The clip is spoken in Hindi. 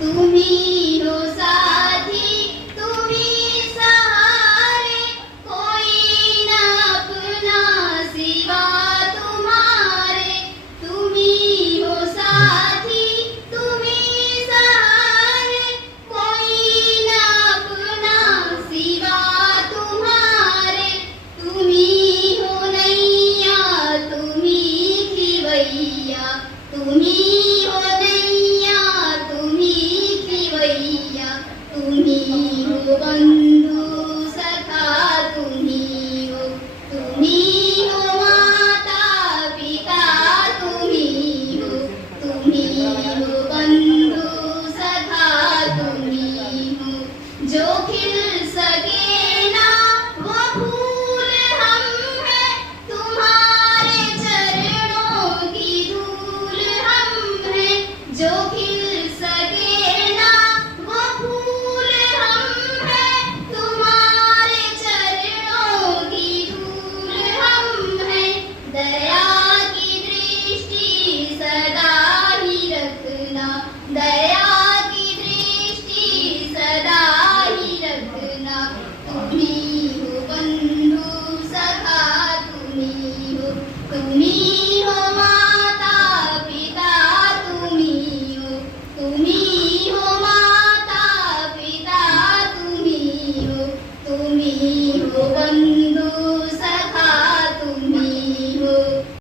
तुम्ही கோகில் சகி Me.